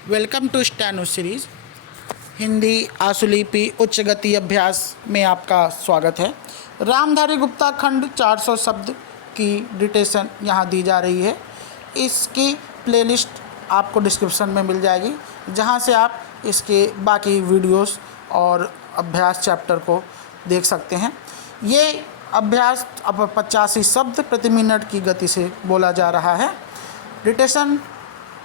Welcome to steno series. Hindi आशुलिपि उच्च गति अभ्यास में आपका स्वागत है। रामधारी गुप्ता खंड 400 शब्द की डिटेशन यहाँ दी जा रही है। इसकी प्लेलिस्ट आपको डिस्क्रिप्शन में मिल जाएगी, जहाँ से आप इसके बाकी वीडियोस और अभ्यास चैप्टर को देख सकते हैं। ये अभ्यास अब 85 शब्द प्रति मिनट की गति से बोला जा रहा है। डिटेशन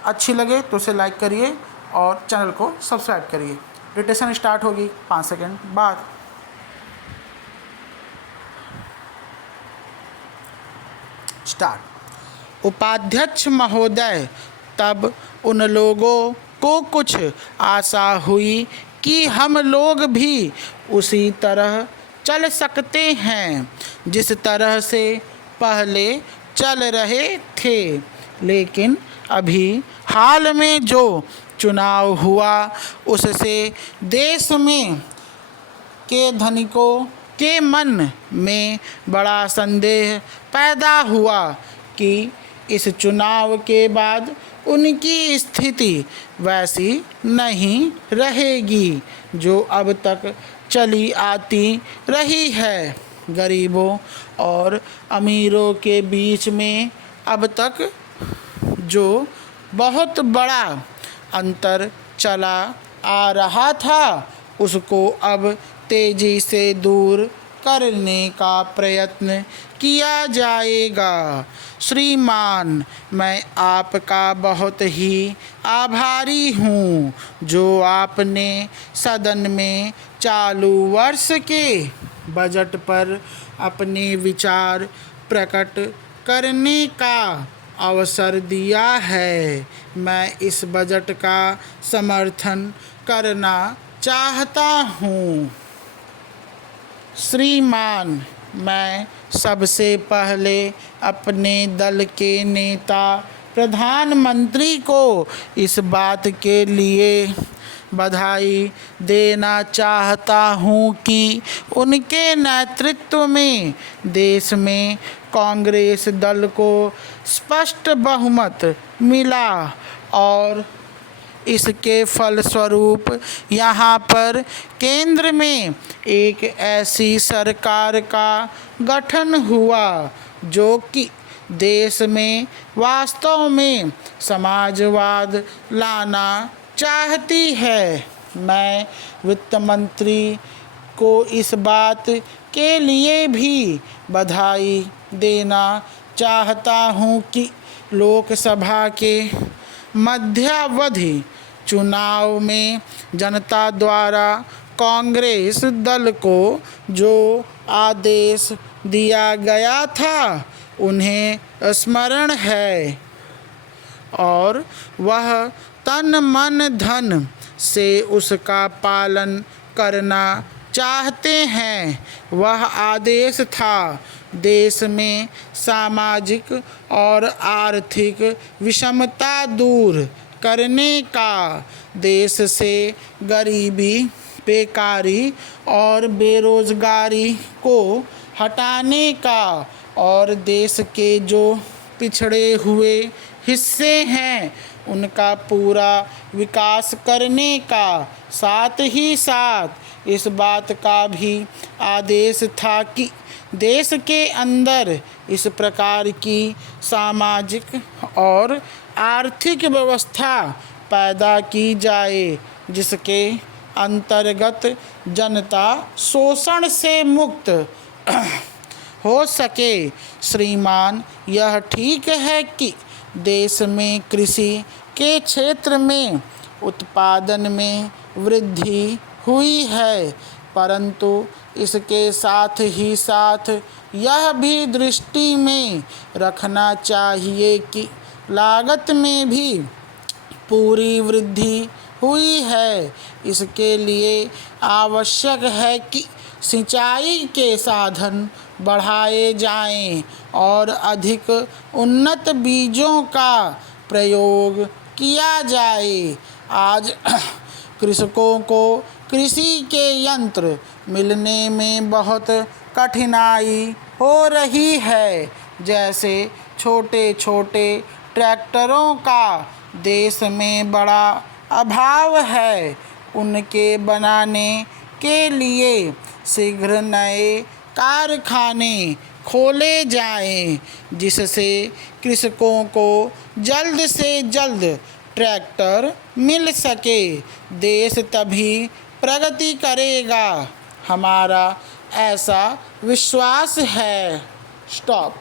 अच्छी लगे तो उसे लाइक करिए और चैनल को सब्सक्राइब करिए। डिटेशन स्टार्ट होगी 5 सेकंड बाद। स्टार्ट। उपाध्यक्ष महोदय, तब उन लोगों को कुछ आशा हुई कि हम लोग भी उसी तरह चल सकते हैं जिस तरह से पहले चल रहे थे। लेकिन अभी हाल में जो चुनाव हुआ उससे देश में के धनिकों के मन में बड़ा संदेह पैदा हुआ कि इस चुनाव के बाद उनकी स्थिति वैसी नहीं रहेगी जो अब तक चली आती रही है। गरीबों और अमीरों के बीच में अब तक जो बहुत बड़ा अंतर चला आ रहा था उसको अब तेजी से दूर करने का प्रयत्न किया जाएगा। श्रीमान, मैं आपका बहुत ही आभारी हूँ जो आपने सदन में चालू वर्ष के बजट पर अपने विचार प्रकट करने का अवसर दिया है। मैं इस बजट का समर्थन करना चाहता हूँ। श्रीमान, मैं सबसे पहले अपने दल के नेता प्रधानमंत्री को इस बात के लिए बधाई देना चाहता हूँ कि उनके नेतृत्व में देश में कांग्रेस दल को स्पष्ट बहुमत मिला और इसके फलस्वरूप यहाँ पर केंद्र में एक ऐसी सरकार का गठन हुआ जो कि देश में वास्तव में समाजवाद लाना चाहती है। मैं वित्त मंत्री को इस बात के लिए भी बधाई देना चाहता हूँ कि लोकसभा के मध्यावधि चुनाव में जनता द्वारा कांग्रेस दल को जो आदेश दिया गया था उन्हें स्मरण है और वह तन मन धन से उसका पालन करना चाहते हैं। वह आदेश था देश में सामाजिक और आर्थिक विषमता दूर करने का, देश से गरीबी, बेकारी और बेरोजगारी को हटाने का और देश के जो पिछड़े हुए हिस्से हैं उनका पूरा विकास करने का, साथ ही साथ इस बात का भी आदेश था कि देश के अंदर इस प्रकार की सामाजिक और आर्थिक व्यवस्था पैदा की जाए जिसके अंतर्गत जनता शोषण से मुक्त हो सके। श्रीमान, यह ठीक है कि देश में कृषि के क्षेत्र में उत्पादन में वृद्धि हुई है, परंतु इसके साथ ही साथ यह भी दृष्टि में रखना चाहिए कि लागत में भी पूरी वृद्धि हुई है। इसके लिए आवश्यक है कि सिंचाई के साधन बढ़ाए जाएं और अधिक उन्नत बीजों का प्रयोग किया जाए। आज कृषकों को कृषि के यंत्र मिलने में बहुत कठिनाई हो रही है, जैसे छोटे छोटे ट्रैक्टरों का देश में बड़ा अभाव है उनके बनाने के लिए। शीघ्र नए कारखाने खोले जाएं, जिससे कृषकों को जल्द से जल्द ट्रैक्टर मिल सके। देश तभी प्रगति करेगा, हमारा ऐसा विश्वास है। स्टॉप।